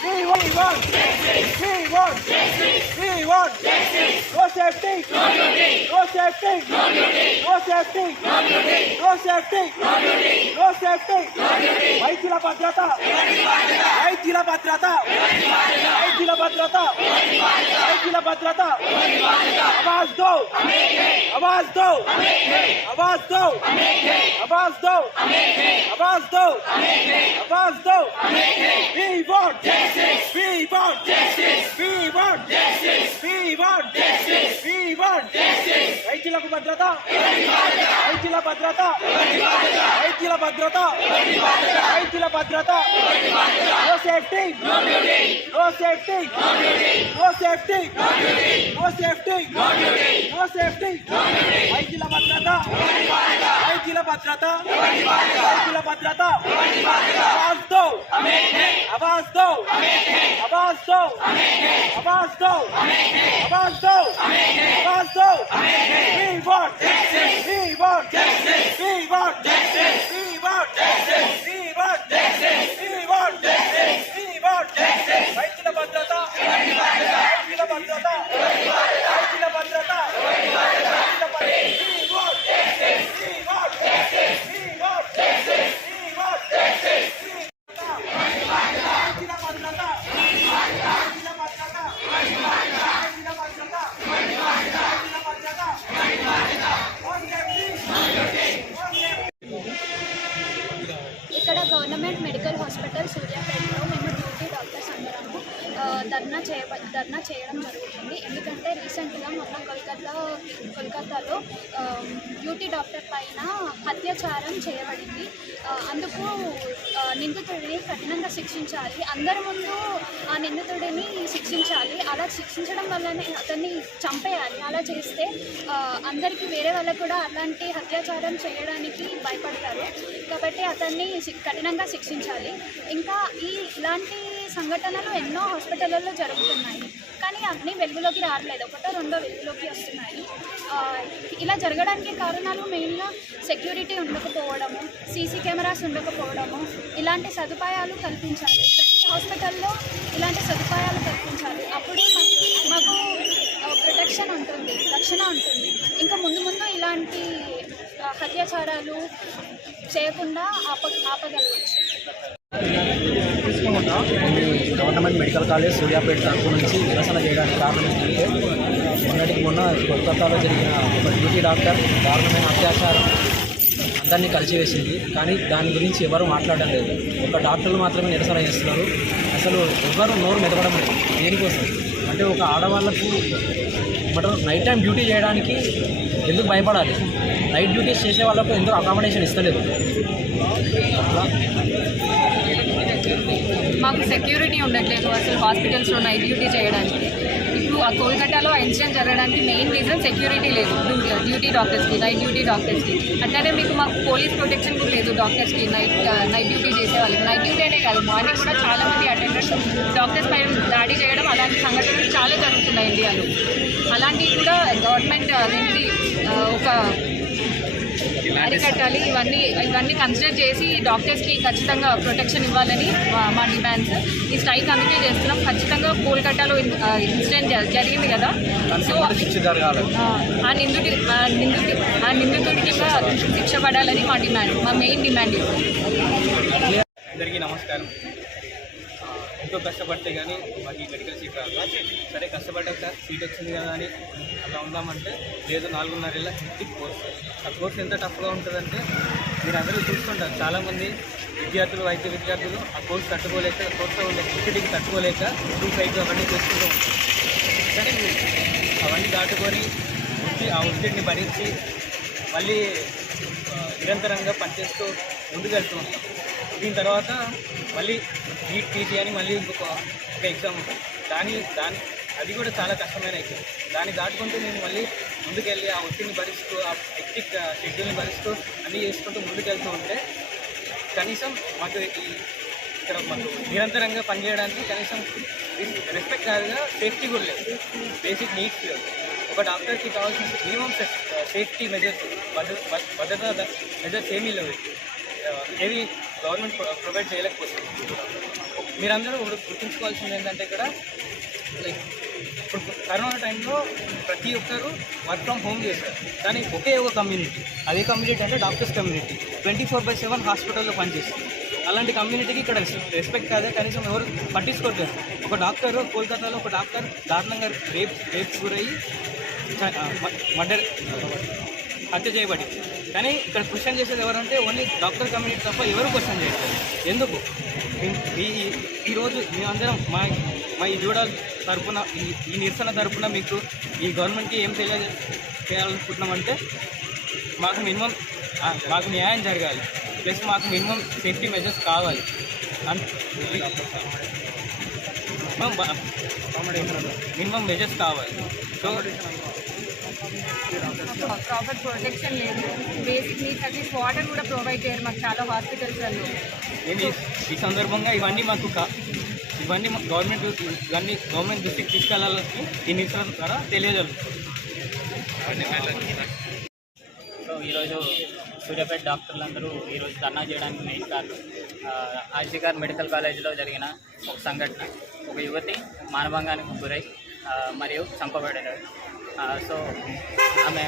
Three, one, six, six, three, one, six, six. want, no safety, no safety, no safety, no safety, no safety, వైద్యుల భద్రత వైద్యుల భద్రత వైద్యుల భద్రత వైద్యుల భద్రత आवाज दो आवाज दो आवाज दो आवाज दो आवाज दो आवाज दो we want justice we want justice we want justice we want justice we want justice వైద్యులకు భద్రత వైద్యుల భద్రత వైద్యుల భద్రత వైద్యుల భద్రత no safety no safety no safety no safety no safety వైద్యుల భద్రత వైద్యుల భద్రత వైద్యుల భద్రత ఆవాజ్ దో ఆవాజ్ దో Abbas Doe. Abbas Doe. Abbas Doe. Abbas Doe. We want justice. ధర్నా చేయ ధర్నా చేయడం జరుగుతుంది. ఎందుకంటే రీసెంట్గా మొన్న కోల్కతా కోల్కతాలో డ్యూటీ డాక్టర్ పైన అత్యాచారం చేయబడింది. అందుకు నిందితుడిని కఠినంగా శిక్షించాలి. అందరి ముందు ఆ నిందితుడిని శిక్షించాలి. అలా శిక్షించడం వల్లనే అతన్ని చంపేయాలి. అలా చేస్తే అందరికీ వేరే వాళ్ళకు కూడా అలాంటి అత్యాచారం చేయడానికి భయపడతారు. కాబట్టి అతన్ని శి- కఠినంగా శిక్షించాలి. ఇంకా ఈ ఇలాంటి సంఘటనలు ఎన్నో హాస్పిటల్లో జరుగుతున్నాయి. కానీ అన్నీ వెలుగులోకి రావట్లేదు. ఒకటో రెండో వెలుగులోకి వస్తున్నాయి. ఇలా జరగడానికి కారణాలు మెయిన్గా సెక్యూరిటీ ఉండకపోవడము సీసీ కెమెరాస్ ఉండకపోవడము ఇలాంటి సదుపాయాలు కల్పించాలి. ప్రతి హాస్పిటల్లో ఇలాంటి సదుపాయాలు కల్పించాలి. అప్పుడు మాకు- మాకు ప్రొటెక్షన్ ఉంటుంది రక్షణ ఉంటుంది. ఇంకా ముందు ముందు ఇలాంటి హత్యాచారాలు అత్యాచారాలు చేయకుండా ఆప ఆపగలవచ్చు. గవర్నమెంట్ మెడికల్ కాలేజ్ సూర్యాపేట తరఫు నుంచి నిరసన చేయడానికి కారణం ఏంటంటే మొన్నటికి మొన్న కోల్కతాలో జరిగిన ఒక డ్యూటీ డాక్టర్ దారుణమైన అత్యాచారం అందరినీ కలిసివేసింది. కానీ దాని గురించి ఎవరు మాట్లాడడం లేదు. ఒక డాక్టర్లు మాత్రమే నిరసన చేస్తున్నారు. అసలు ఎవరు నోరు మెదపడం లేదు. దేనికోసం? అంటే ఒక ఆడవాళ్ళకు బట్ నైట్ టైం డ్యూటీ చేయడానికి ఎందుకు భయపడాలి? నైట్ డ్యూటీస్ చేసే వాళ్ళకు ఎందుకు అకామిడేషన్ ఇస్తలేదు? అట్లా మాకు సెక్యూరిటీ ఉండట్లేదు అసలు హాస్పిటల్స్లో నైట్ డ్యూటీ చేయడానికి. ఇప్పుడు ఆ కోల్కతాలో ఇన్సిడెంట్ జరగడానికి మెయిన్ రీజన్ సెక్యూరిటీ లేదు డ్యూటీ డాక్టర్స్కి నైట్ డ్యూటీ డాక్టర్స్కి. అట్లానే మీకు మాకు పోలీస్ ప్రొటెక్షన్ కూడా లేదు డాక్టర్స్కి నైట్ నైట్ డ్యూటీ చేసే వాళ్ళకి నైట్ డ్యూటీ అనే కాదు మార్నింగ్ కూడా చాలామంది అటెండర్స్ డాక్టర్స్ పైన దాడి చేయడం అలాంటి సంఘటనలు చాలా జరుగుతున్నాయి ఇండియాలో. అలాంటివి కూడా గవర్నమెంట్ అనేది ఒక అరికట్టాలి ఇవన్నీ ఇవన్నీ కన్సిడర్ చేసి డాక్టర్స్కి ఖచ్చితంగా ప్రొటెక్షన్ ఇవ్వాలని మా- డిమాండ్స్ ఈ స్ట్రైక్ అందుకే చేస్తున్నాం. ఖచ్చితంగా కోల్కతాలో ఇన్సిడెంట్ జరిగింది కదా. సో ఆ, నిందితుడి ఆ నిందితుడి ఆ నిందితుడికి శిక్ష పడాలని మా డిమాండ్ మా మెయిన్ డిమాండ్ అందరికీ నమస్కారం. ఎంతో కష్టపడితే కానీ మాకు ఈ మెడికల్ సీట్ రాదు. సరే కష్టపడ్డాక సార్ సీట్ వచ్చింది కదా అని అలా ఉందామంటే లేదు నాలుగున్నరేళ్ళ హెక్టిక్ కోర్స్. ఆ కోర్స్ ఎంత టఫ్గా ఉంటుందంటే మీరు అందరూ చూసుకుంటారు చాలామంది విద్యార్థులు వైద్య విద్యార్థులు ఆ కోర్స్ తట్టుకోలేక కోర్సులో ఉండే ఒత్తిడికి తట్టుకోలేక టూ ఫైవ్ అవన్నీ చేసుకుంటూ ఉంటారు. కానీ అవన్నీ దాటుకొని ఒత్తి- ఆ ఒత్తిడిని భరించి మళ్ళీ నిరంతరంగా పనిచేస్తూ ముందుకు వెళ్తూ ఉంటాం దీని తర్వాత మళ్ళీ నీట్ పీజీ అని మళ్ళీ ఇంకొక ఒక ఎగ్జామ్ ఉంటుంది. దాని దాని అది కూడా చాలా కష్టమైన ఎగ్జామ్ దాన్ని దాటుకుంటూ నేను మళ్ళీ ముందుకెళ్ళి ఆ ఒత్తిడిని భరిస్తూ ఆ హెక్టిక్ షెడ్యూల్ని భరిస్తూ అన్నీ చేసుకుంటూ ముందుకెళ్తూ ఉంటే కనీసం మాకు ఈ ఇక్కడ మాకు నిరంతరంగా పనిచేయడానికి కనీసం రెస్పెక్ట్ కాదుగా సేఫ్టీ కూడా లేదు. బేసిక్ నీడ్స్ లేవు. ఒక డాక్టర్కి కావాల్సిన మినిమం సేఫ్టీ మెజర్స్ భద్రతా మెజర్స్ ఏమీ లేవు. ఏవి గవర్నమెంట్ ప్రొవైడ్ చేయలేకపోతుంది. మీరందరూ గుర్తుంచుకోవాల్సింది ఏంటంటే ఇక్కడ లైక్ ఇప్పుడు కరోనా టైంలో ప్రతి ఒక్కరు వర్క్ ఫ్రమ్ హోమ్ చేశారు. కానీ ఒకే ఒక కమ్యూనిటీ అదే కమ్యూనిటీ అంటే doctors community twenty four by seven హాస్పిటల్లో పనిచేస్తుంది అలాంటి కమ్యూనిటీకి ఇక్కడ రెస్పెక్ట్ కాదే కనీసం ఎవరు పట్టించుకోవట్లేదు ఒక డాక్టర్ కోల్కతాలో ఒక డాక్టర్ దారుణంగా రేప్ రేప్స్ గురయ్యి మర్డర్ హత్య చేయబడి. కానీ ఇక్కడ క్వశ్చన్ చేసేది ఎవరంటే ఓన్లీ డాక్టర్ కమ్యూనిటీ తప్ప ఎవరు క్వశ్చన్ చేయట్లేదు. ఎందుకు? ఈ ఈరోజు మేమందరం మా మా ఈ జూడాల్ తరఫున ఈ ఈ నిరసన తరఫున మీకు ఈ గవర్నమెంట్కి ఏం తెలియ చేయాలనుకుంటున్నామంటే మాకు మినిమం మాకు న్యాయం జరగాలి. ప్లస్ మాకు మినిమం సేఫ్టీ మెజర్స్ కావాలి. అన్- మినిమం మెజర్స్ కావాలి. సో ప్రాపర్ ప్రొటెక్షన్ లేదు. బేసిక్ నీడ్స్ అట్లీస్ట్ వాటర్ కూడా ప్రొవైడ్ చేయరు మాకు చాలా హాస్పిటల్స్లలో మేము ఈ- ఈ సందర్భంగా ఇవన్నీ మాకు కా- ఇవన్నీ గవర్నమెంట్ ఇవన్నీ గవర్నమెంట్ దృష్టికి తీసుకెళ్ళాలని ఈ నిరసన ద్వారా తెలియజేస్తుంది సో ఈరోజు సూర్యాపేట డాక్టర్లందరూ ఈరోజు ధర్నా చేయడానికి మెయిన్ కారణం ఆర్జీగార్ మెడికల్ కాలేజీలో జరిగిన ఒక సంఘటన. ఒక యువతి మానభంగానికి గురై మరియు చంపబడారు సో ఆమె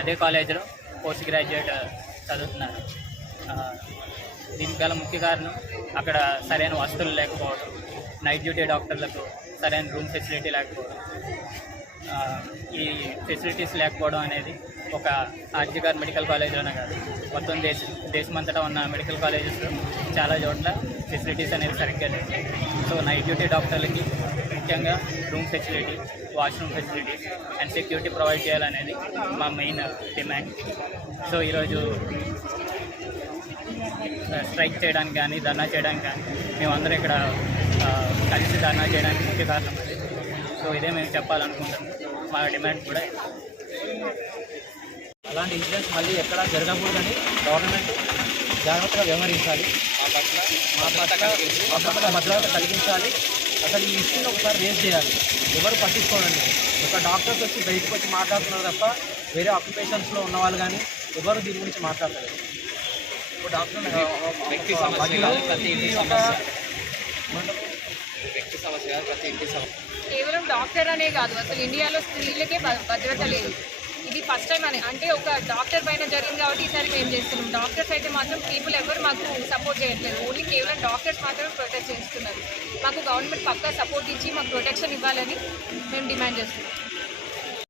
అదే కాలేజీలో పోస్ట్ గ్రాడ్యుయేట్ చదువుతున్నారు. దీనికి గల ముఖ్య కారణం అక్కడ సరైన వసతులు లేకపోవడం నైట్ డ్యూటీ డాక్టర్లకు సరైన రూమ్ ఫెసిలిటీ లేకపోవడం. ఈ ఫెసిలిటీస్ లేకపోవడం అనేది ఒక ఆర్జిగార్ మెడికల్ కాలేజీలోనే కాదు మొత్తం దేశ దేశమంతటా ఉన్న మెడికల్ కాలేజెస్లో చాలా చోట్ల ఫెసిలిటీస్ అనేది సరిగ్గా లేదు సో నైట్ డ్యూటీ డాక్టర్లకి ముఖ్యంగా room facility washroom facilities and security provide చేయాలనేది మా మెయిన్ డిమాండ్. సో ఈరోజు స్ట్రైక్ చేయడానికి కానీ ధర్నా చేయడానికి కానీ మేమందరం ఇక్కడ కలిసి ధర్నా చేయడానికి ముఖ్య కారణం సో ఇదే మేము చెప్పాలనుకుంటాం మా డిమాండ్ కూడా. అలాంటి ఇన్సిడెంట్స్ మళ్ళీ ఎక్కడ జరగకూడదని గవర్నమెంట్ జాగ్రత్తగా వ్యవహరించాలి. మా పట్ల మా పట్ల మా పట్ల భద్రత కలిగించాలి. అసలు ఈ ఇష్యూని ఒకసారి రేస్ చేయాలి. ఎవరు పట్టించుకోనండి. ఒక డాక్టర్స్ వచ్చి బయటకు వచ్చి మాట్లాడుతున్నారు తప్ప వేరే ఆక్యుపేషన్స్లో ఉన్న వాళ్ళు కానీ ఎవరు దీని గురించి మాట్లాడలేదు. ఒక డాక్టర్ వ్యక్తి కేవలం డాక్టర్ అనే కాదు అసలు ఇండియాలో స్త్రీలకే భద్రత లేదు. ఇది ఫస్ట్ టైం అని. అంటే ఒక డాక్టర్ పైన జరిగింది కాబట్టి ఈసారి మేము చేస్తున్నాం. డాక్టర్స్ అయితే మాత్రం పీపుల్ ఎవరు మాకు సపోర్ట్ చేయట్లేదు. ఓన్లీ కేవలం డాక్టర్స్ మాత్రమే ప్రొటెక్ట్ చేస్తున్నారు. మాకు గవర్నమెంట్ పక్కా సపోర్ట్ ఇచ్చి మాకు ప్రొటెక్షన్ ఇవ్వాలని మేము డిమాండ్ చేస్తున్నాం.